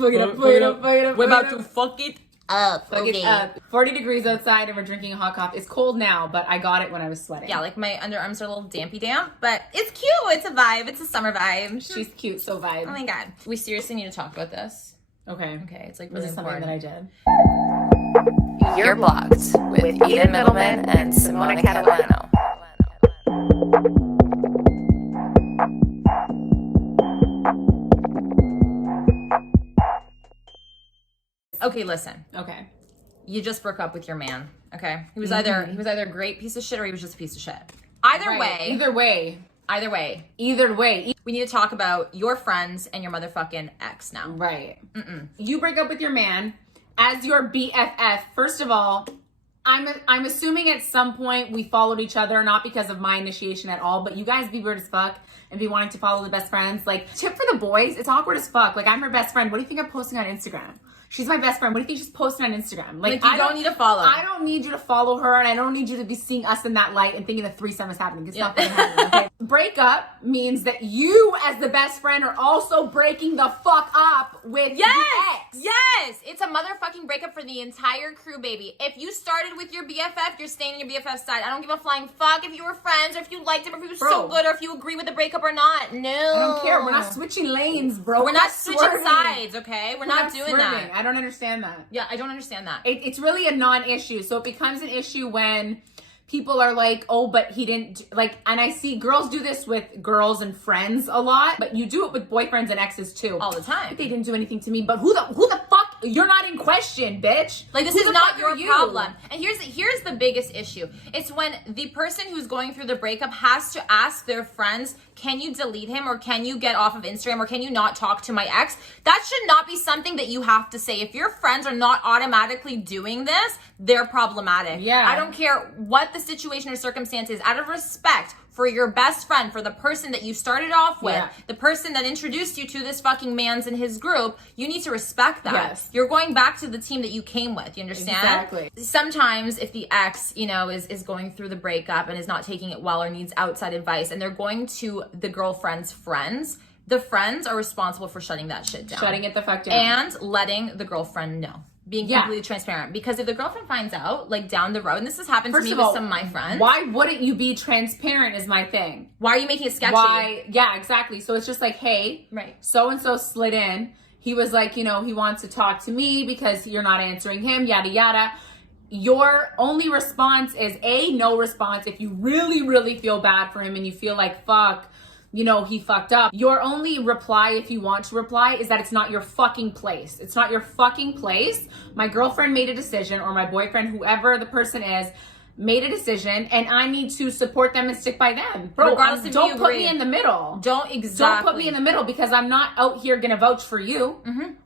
Fuck it up, fuck it up, fuck it up. We're about to fuck it up. Fuck it up. 40 degrees outside and we're drinking a hot coffee. It's cold now, but I got it when I was sweating. Yeah, like my underarms are a little dampy damp, but it's cute. It's a vibe. It's a summer vibe. She's cute, so vibe. Oh my god. We seriously need to talk about this. Okay. Okay, it's like really This is something important. that I did. You're Blocked with Eden Middleman and Simona Catalano. Okay, listen. Okay. You just broke up with your man. Okay, he was either a great piece of shit or he was just a piece of shit. Either way. We need to talk about your friends and your motherfucking ex now. Right. You break up with your man as your BFF. First of all, I'm assuming at some point we followed each other, not because of my initiation at all, but you guys be weird as fuck and be wanting to follow the best friends. Like, tip for the boys, it's awkward as fuck. Like, I'm her best friend. What do you think I'm posting on Instagram? She's my best friend. What do you think she's posting on Instagram? Like you don't need to follow. I don't need you to follow her, and I don't need you to be seeing us in that light and thinking the threesome is happening. It's not going to happen, okay? Break up means that you, as the best friend, are also breaking the fuck up with the ex. Yes! It's a motherfucking breakup for the entire crew, baby. If you started with your BFF, you're staying on your BFF's side. I don't give a flying fuck if you were friends or if you liked him or if he was so good or if you agree with the breakup or not. No. I don't care. We're not switching lanes, bro. We're not switching sides, okay? We're not doing that. I don't understand that. Yeah, I don't understand that. It's really a non-issue. So it becomes an issue when people are like, oh, but he didn't, like, and I see girls do this with girls and friends a lot, but you do it with boyfriends and exes too. All the time. But they didn't do anything to me, but who the fuck? You're not in question, bitch. Like, this is not your problem. And here's the biggest issue. It's when the person who's going through the breakup has to ask their friends, can you delete him or can you get off of Instagram or can you not talk to my ex? That should not be something that you have to say. If your friends are not automatically doing this, they're problematic. Yeah. I don't care what the situation or circumstance is. Out of respect for your best friend, for the person that you started off with, the person that introduced you to this fucking man's and his group, you need to respect that. Yes. You're going back to the team that you came with. You understand? Exactly. Sometimes if the ex, is going through the breakup and is not taking it well or needs outside advice and they're going to the girlfriend's friends, the friends are responsible for shutting that shit down. Shutting it the fuck down. And letting the girlfriend know. Being completely transparent. Because if the girlfriend finds out, like down the road, and this has happened to me with some of my friends. Why wouldn't you be transparent is my thing. Why are you making it sketchy? Why? Yeah, exactly. So it's just like, hey, right, so-and-so slid in. He was like, he wants to talk to me because you're not answering him, yada, yada. Your only response is no response. If you really, really feel bad for him and you feel like, fuck, he fucked up. Your only reply, if you want to reply, is that it's not your fucking place. It's not your fucking place. My girlfriend made a decision, or my boyfriend, whoever the person is, made a decision, and I need to support them and stick by them. Bro, don't put me in the middle. Don't put me in the middle because I'm not out here gonna vouch for you.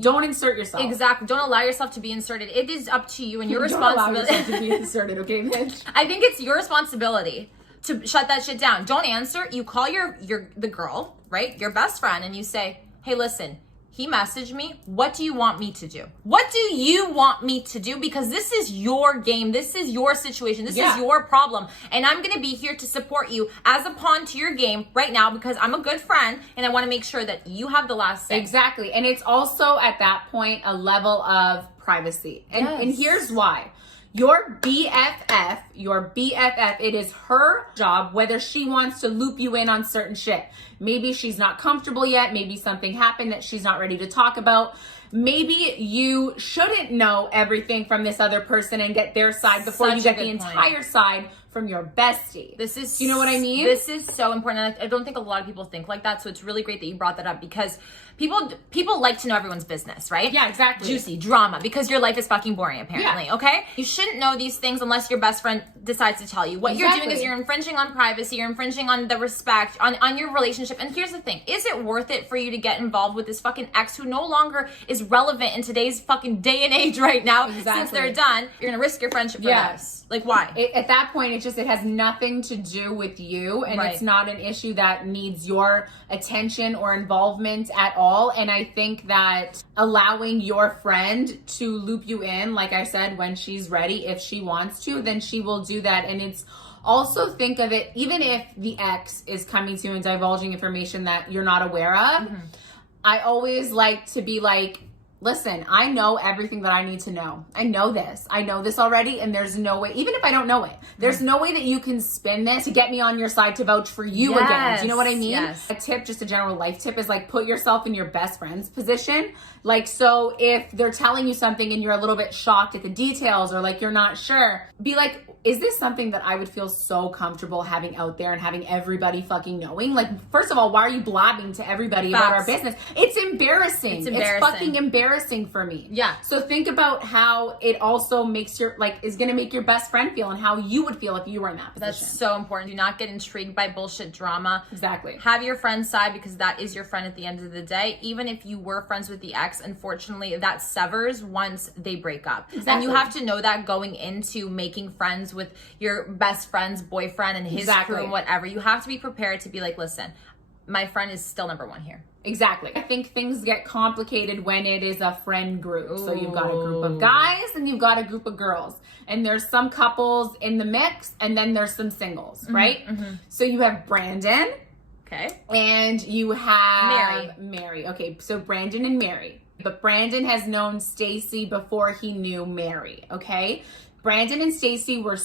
Don't insert yourself. Exactly. Don't allow yourself to be inserted. It is up to you and your responsibility. Don't allow yourself to be inserted, okay, bitch? I think it's your responsibility to shut that shit down. Don't answer. You call the girl, right? Your best friend, and you say, hey, listen, he messaged me. What do you want me to do? What do you want me to do? Because this is your game. This is your situation. This is your problem. And I'm going to be here to support you as a pawn to your game right now because I'm a good friend and I want to make sure that you have the last say. Exactly. And it's also at that point a level of privacy. And here's why. Your BFF, it is her job whether she wants to loop you in on certain shit. Maybe she's not comfortable yet. Maybe something happened that she's not ready to talk about. Maybe you shouldn't know everything from this other person and get their side before you get the entire side from your bestie. Do you know what I mean? This is so important. I don't think a lot of people think like that. So it's really great that you brought that up because people like to know everyone's business, right? Yeah, exactly. Juicy drama because your life is fucking boring apparently, okay? You shouldn't know these things unless your best friend decides to tell you. What you're doing is you're infringing on privacy, you're infringing on the respect, on your relationship. And here's the thing, is it worth it for you to get involved with this fucking ex who no longer is relevant in today's fucking day and age right now? Since they're done, you're gonna risk your friendship for this. Like why? At that point, it has nothing to do with you and it's not an issue that needs your attention or involvement at all. And I think that allowing your friend to loop you in, like I said, when she's ready, if she wants to, then she will do that. And it's also, think of it, even if the ex is coming to you and divulging information that you're not aware of, I always like to be like, listen, I know everything that I need to know. I know this already, and there's no way, even if I don't know it, there's no way that you can spin this to get me on your side to vouch for you again. Do you know what I mean? Yes. A tip, just a general life tip, is like put yourself in your best friend's position. Like, so if they're telling you something and you're a little bit shocked at the details or like you're not sure, be like, is this something that I would feel so comfortable having out there and having everybody fucking knowing? Like, first of all, why are you blabbing to everybody about our business? It's embarrassing. It's fucking embarrassing for me. Yeah. So think about how it also makes your, like, is going to make your best friend feel and how you would feel if you were in that position. That's so important. Do not get intrigued by bullshit drama. Exactly. Have your friend's side, because that is your friend at the end of the day. Even if you were friends with the ex, unfortunately, that severs once they break up. Exactly. And you have to know that going into making friends with your best friend's boyfriend and his crew and whatever. You have to be prepared to be like, listen, my friend is still number one here. Exactly. I think things get complicated when it is a friend group. Ooh. So you've got a group of guys and you've got a group of girls. And there's some couples in the mix and then there's some singles, right? Mm-hmm. So you have Brandon. Okay. And you have Mary. Okay, so Brandon and Mary. But Brandon has known Stacy before he knew Mary, okay? Brandon and Stacy were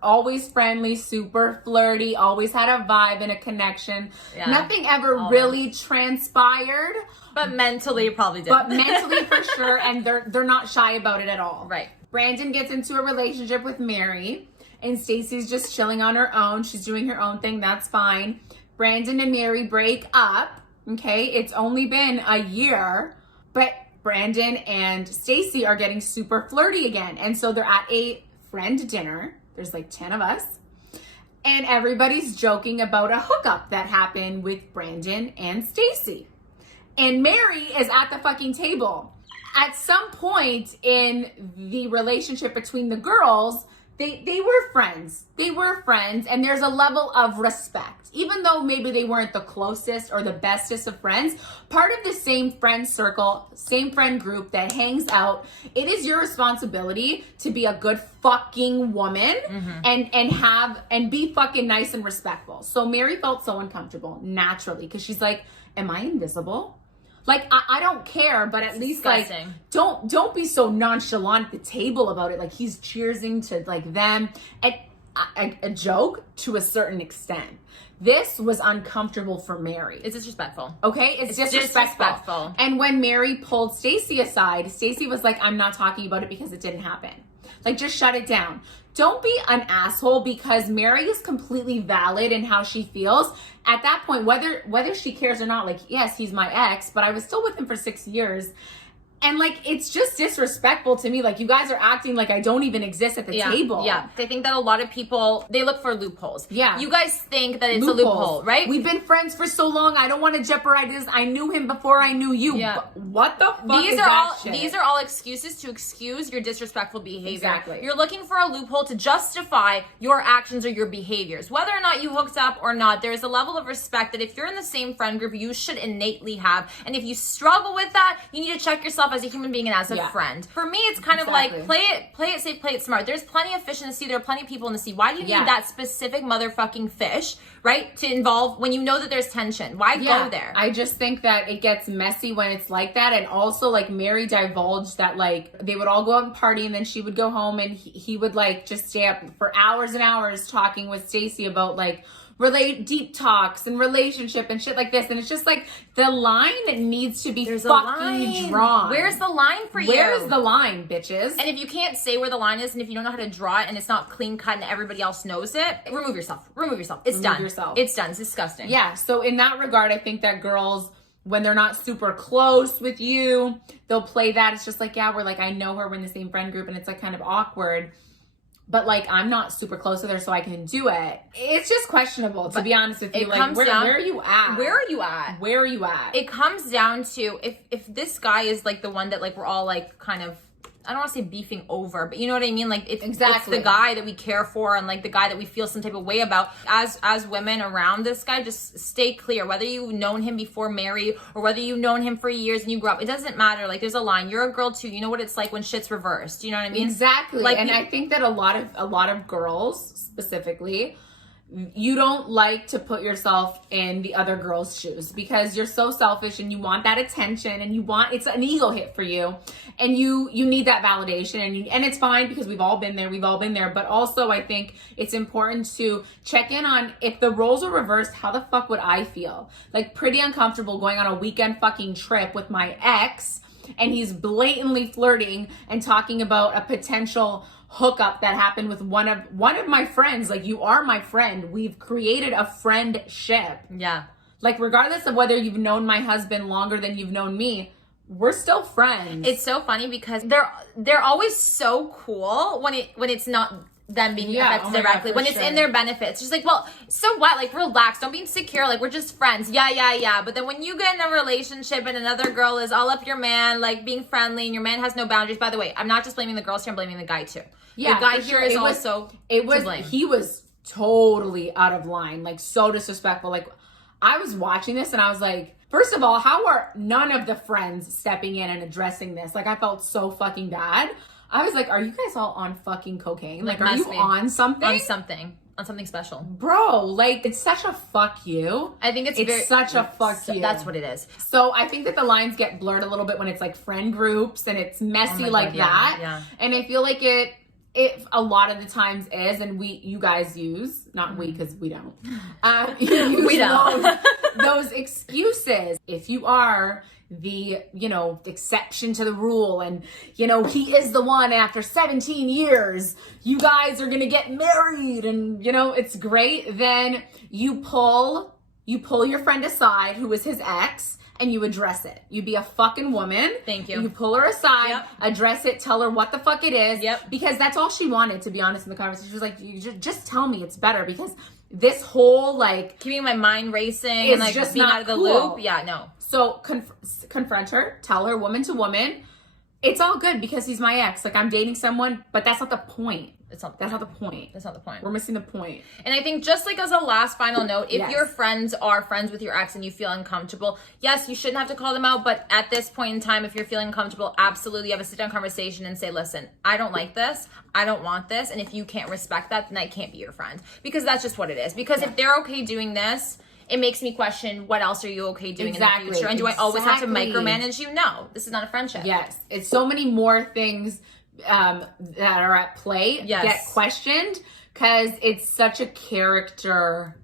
always friendly, super flirty, always had a vibe and a connection. Yeah, nothing ever really transpired. But mentally it probably did. But mentally for sure, and they're not shy about it at all. Right. Brandon gets into a relationship with Mary, and Stacy's just chilling on her own. She's doing her own thing, that's fine. Brandon and Mary break up, okay? It's only been a year, but Brandon and Stacy are getting super flirty again. And so they're at a friend dinner. There's like 10 of us. And everybody's joking about a hookup that happened with Brandon and Stacy. And Mary is at the fucking table. At some point in the relationship between the girls, they were friends. They were friends, and there's a level of respect. Even though maybe they weren't the closest or the bestest of friends, part of the same friend circle, same friend group that hangs out, it is your responsibility to be a good fucking woman and be fucking nice and respectful. So Mary felt so uncomfortable naturally because she's like, am I invisible? Like, I don't care, but at least, like, don't be so nonchalant at the table about it. Like, he's cheersing to, like, them. And a joke to a certain extent. This was uncomfortable for Mary. It's disrespectful. Okay? It's disrespectful. And when Mary pulled Stacy aside, Stacy was like, I'm not talking about it because it didn't happen. Like, just shut it down. Don't be an asshole because Mary is completely valid in how she feels. At that point, whether she cares or not, like, yes, he's my ex, but I was still with him for 6 years. And, like, it's just disrespectful to me. Like, you guys are acting like I don't even exist at the table. Yeah. They think that a lot of people, they look for loopholes. Yeah. You guys think that it's a loophole, right? We've been friends for so long. I don't want to jeopardize this. I knew him before I knew you. Yeah. What the fuck is that shit? These are all excuses to excuse your disrespectful behavior. Exactly. You're looking for a loophole to justify your actions or your behaviors. Whether or not you hooked up or not, there's a level of respect that if you're in the same friend group, you should innately have. And if you struggle with that, you need to check yourself as a human being and as a friend. For me, it's kind of like play it safe, play it smart. There's plenty of fish in the sea. There are plenty of people in the sea. Why do you need that specific motherfucking fish, right, to involve when you know that there's tension? Why go there? I just think that it gets messy when it's like that. And also, like, Mary divulged that, like, they would all go out and party and then she would go home and he would, like, just stay up for hours and hours talking with Stacy about, like, deep talks and relationship and shit like this. And it's just like the line that needs to be fucking drawn. Where's the line for you? Where's the line, bitches? And if you can't say where the line is, and if you don't know how to draw it and it's not clean cut and everybody else knows it, remove yourself. It's done. It's done. It's disgusting. Yeah. So in that regard, I think that girls, when they're not super close with you, they'll play that. It's just like, yeah, we're like, I know her, we're in the same friend group, and it's like kind of awkward. But, like, I'm not super close with her, so I can do it. It's just questionable, to be honest with you. Like, where are you at? Where are you at? Where are you at? It comes down to, if this guy is, like, the one that, like, we're all, like, kind of, I don't want to say beefing over, but you know what I mean? Like, it's the guy that we care for and, like, the guy that we feel some type of way about. As women around this guy, just stay clear. Whether you've known him before Mary or whether you've known him for years and you grew up, it doesn't matter. Like, there's a line. You're a girl, too. You know what it's like when shit's reversed. You know what I mean? Exactly. Like, and I think that a lot of girls, specifically, you don't like to put yourself in the other girl's shoes because you're so selfish and you want that attention and it's an ego hit for you and you need that validation and it's fine because we've all been there. But also I think it's important to check in on if the roles are reversed, how the fuck would I feel? Like pretty uncomfortable going on a weekend fucking trip with my ex and he's blatantly flirting and talking about a potential hookup that happened with one of my friends. Like, you are my friend. We've created a friendship. Yeah. Like, regardless of whether you've known my husband longer than you've known me, we're still friends. It's so funny because they're always so cool when it's not them being affected directly. When it's in their benefit, it's just like, well, so what? Like, relax. Don't be insecure. Like, we're just friends. Yeah. But then when you get in a relationship and another girl is all up your man, like being friendly, and your man has no boundaries. By the way, I'm not just blaming the girls here. I'm blaming the guy too. Yeah, the guy here is also to blame. He was totally out of line, like so disrespectful. Like, I was watching this and I was like, first of all, how are none of the friends stepping in and addressing this? Like, I felt so fucking bad. I was like, are you guys all on fucking cocaine? Like, are you on something? On something special. Bro, like, it's such a fuck you. I think it's such a fuck you. That's what it is. So I think that the lines get blurred a little bit when it's like friend groups and it's messy that. Yeah. And I feel like it a lot of the times is, and you guys use, not we, because we don't. We don't. those excuses. If you are the, exception to the rule and, he is the one after 17 years, you guys are going to get married and, it's great. Then you pull your friend aside who is his ex and you address it. You be a fucking woman. Thank you. You pull her aside, address it, tell her what the fuck it is. Yep. Because that's all she wanted, to be honest, in the conversation. She was like, you just tell me it's better because this whole keeping my mind racing and just being out of the loop. Yeah, no. So confront her, tell her woman to woman, it's all good because he's my ex. Like, I'm dating someone, but that's not the point. That's not the point. We're missing the point. And I think just like as a last final note, if your friends are friends with your ex and you feel uncomfortable, yes, you shouldn't have to call them out. But at this point in time, if you're feeling uncomfortable, absolutely have a sit down conversation and say, listen, I don't like this. I don't want this. And if you can't respect that, then I can't be your friend, because that's just what it is. Because if they're okay doing this, it makes me question, what else are you okay doing in the future? And do I always have to micromanage you? No, this is not a friendship. Yes. It's so many more things that are at play get questioned because it's such a character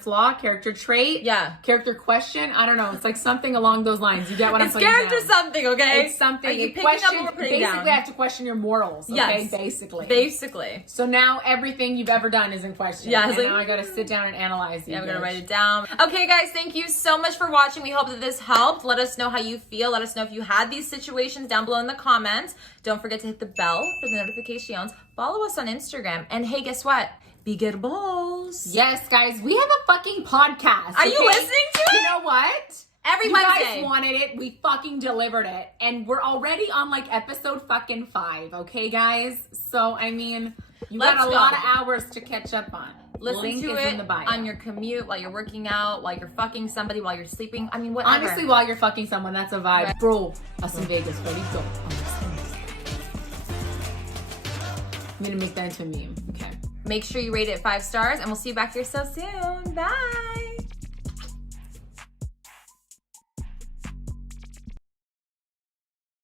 flaw, character trait, character question. I don't know. It's like something along those lines. You get what I'm saying? It's character something, okay? It's something. Are you picking up what we're putting down? Basically, I have to question your morals. Okay, basically. So now everything you've ever done is in question. Yeah, and now I got to sit down and analyze you. Yeah, I'm gonna write it down. Okay, guys, thank you so much for watching. We hope that this helped. Let us know how you feel. Let us know if you had these situations down below in the comments. Don't forget to hit the bell for the notifications. Follow us on Instagram. And hey, guess what? Bigger balls. Yes, guys, we have a fucking podcast. Are you listening to it? You know what? Every Wednesday. Wednesday. You guys wanted it. We fucking delivered it. And we're already on episode fucking 5. Okay, guys? So, I mean, you got a lot of hours to catch up on. Listen to it on your commute, while you're working out, while you're fucking somebody, while you're sleeping. I mean, whatever. Honestly, while you're fucking someone, that's a vibe. Right. Bro, us in Vegas. Ready? Go. I'm gonna make that into a meme. Okay. Make sure you rate it 5 stars, and we'll see you back here so soon. Bye.